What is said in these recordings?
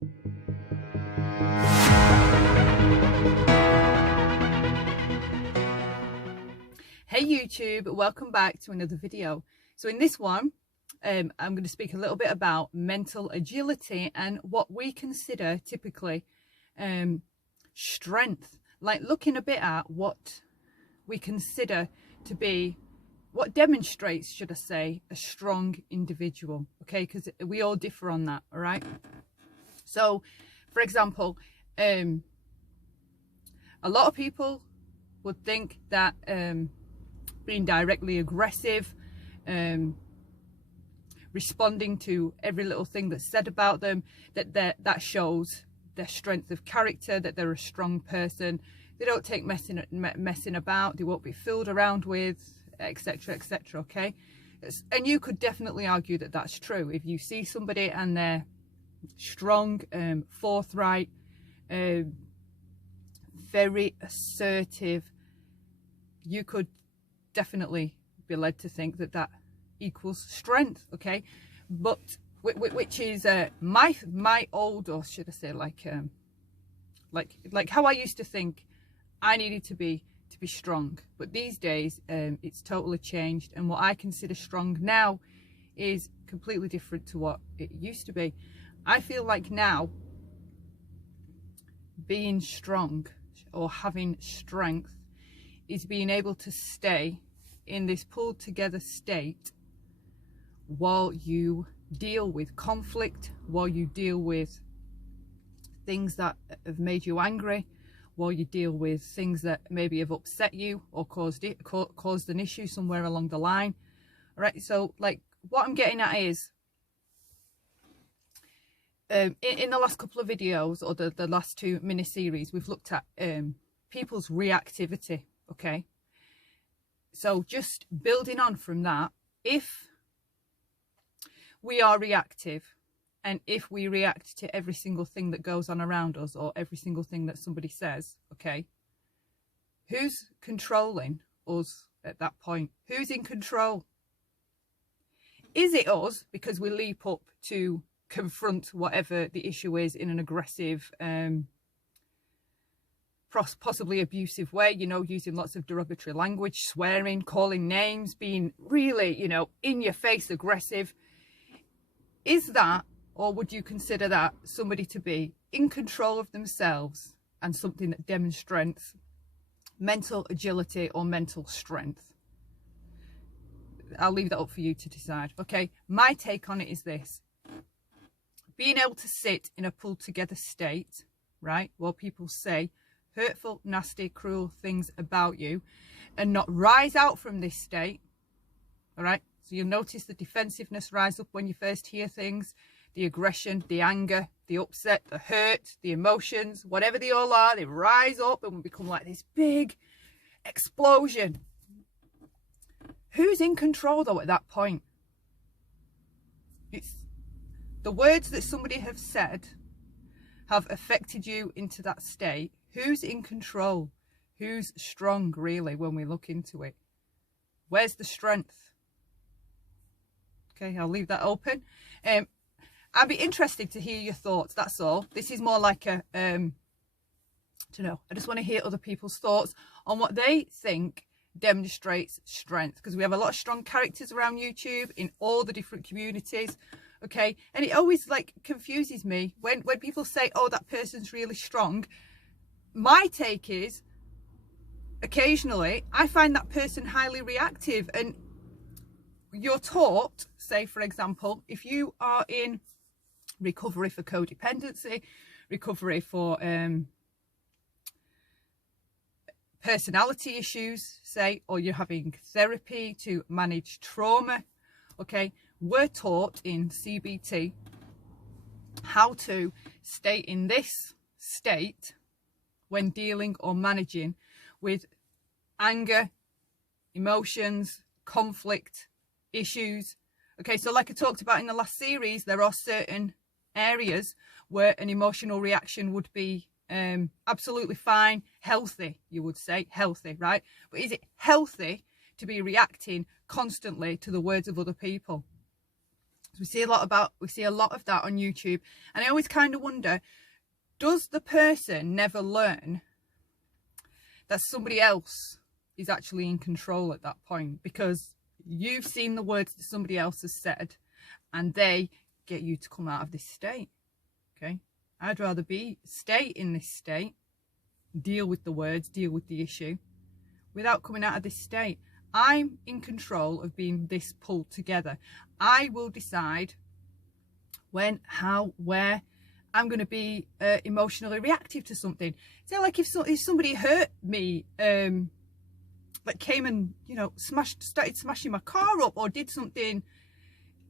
Hey YouTube, welcome back to another video. So in this one, I'm going to speak a little bit about mental agility and what we consider typically strength, like looking a bit at what we consider to be, what demonstrates, should I say, a strong individual, okay, because we all differ on that, all right? So, for example, a lot of people would think that being directly aggressive, responding to every little thing that's said about them, that shows their strength of character, that they're a strong person. They don't take messing about, they won't be fooled around with, etc, etc, okay? And you could definitely argue that that's true. If you see somebody and they're strong, forthright, very assertive, you could definitely be led to think that that equals strength, okay? But which is my old, or should I say, like how I used to think I needed to be strong. But these days it's totally changed, and what I consider strong now is completely different to what it used to be. I feel like now being strong or having strength is being able to stay in this pulled together state while you deal with conflict, while you deal with things that have made you angry, while you deal with things that maybe have upset you or caused an issue somewhere along the line. All right, so like what I'm getting at is in the last couple of videos, or the last two mini series, we've looked at people's reactivity, okay? So just building on from that, if we are reactive, and if we react to every single thing that goes on around us, or every single thing that somebody says, okay, who's controlling us at that point? Who's in control? Is it us because we leap up to confront whatever the issue is in an aggressive, possibly abusive way, you know, using lots of derogatory language, swearing, calling names, being really, you know, in your face aggressive? Is that, or would you consider that somebody to be in control of themselves and something that demonstrates mental agility or mental strength? I'll leave that up for you to decide. Okay, my take on it is this: being able to sit in a pulled together state, right, while people say hurtful, nasty, cruel things about you, and not rise out from this state. All right, so you'll notice the defensiveness rise up when you first hear things, the aggression, the anger, the upset, the hurt, the emotions, whatever they all are, they rise up and become like this big explosion. Who's in control though at that point? It's the words that somebody have said have affected you into that state. Who's in control? Who's strong, really, when we look into it? Where's the strength? Okay, I'll leave that open. I'd be interested to hear your thoughts, that's all. This is more like a, I just want to hear other people's thoughts on what they think demonstrates strength, because we have a lot of strong characters around YouTube in all the different communities. Okay, and it always like confuses me when people say, oh, that person's really strong. My take is, occasionally I find that person highly reactive, and you're taught, say for example, if you are in recovery for codependency, recovery for personality issues, say, or you're having therapy to manage trauma, okay, we're taught in CBT how to stay in this state when dealing or managing with anger, emotions, conflict, issues. Okay, so like I talked about in the last series, there are certain areas where an emotional reaction would be absolutely fine, healthy, you would say, healthy, right? But is it healthy to be reacting constantly to the words of other people? We see a lot of that on YouTube, and I always kind of wonder, does the person never learn that somebody else is actually in control at that point? Because you've seen the words that somebody else has said, and they get you to come out of this state. Okay, I'd rather stay in this state, deal with the words, deal with the issue, without coming out of this state. I'm in control of being this pulled together. I will decide when, how, where I'm going to be emotionally reactive to something. So like if somebody hurt me, like came and, you know, started smashing my car up, or did something,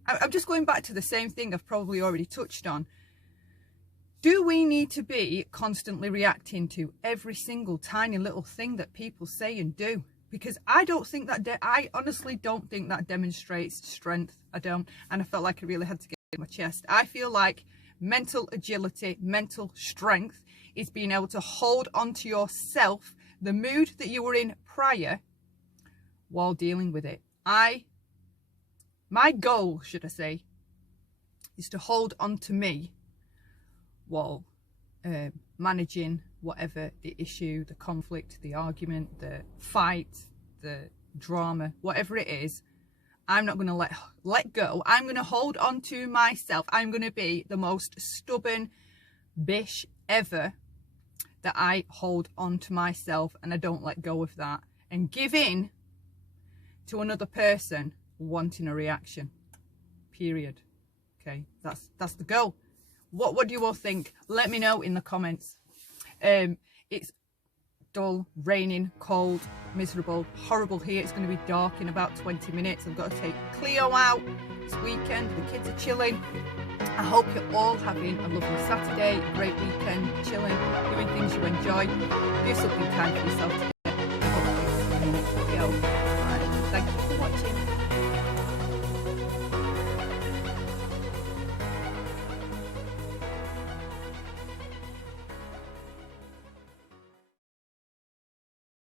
I'm just going back to the same thing I've probably already touched on. Do we need to be constantly reacting to every single tiny little thing that people say and do? Because I don't think that, I honestly don't think that demonstrates strength. I don't. And I felt like I really had to get it in my chest. I feel like mental agility, mental strength is being able to hold on to yourself, the mood that you were in prior, while dealing with it. My goal, should I say, is to hold on to me while managing whatever the issue, the conflict, the argument, the fight, the drama, whatever it is. I'm not going to let go. I'm going to hold on to myself. I'm going to be the most stubborn bish ever, that I hold on to myself and I don't let go of that and give in to another person wanting a reaction. Period. Okay, that's the goal. What do you all think? Let me know in the comments. It's dull, raining, cold, miserable, horrible here. It's going to be dark in about 20 minutes. I've got to take Cleo out this weekend. The kids are chilling. I hope you're all having a lovely Saturday, a great weekend, chilling, doing things you enjoy. Do something kind for yourself today.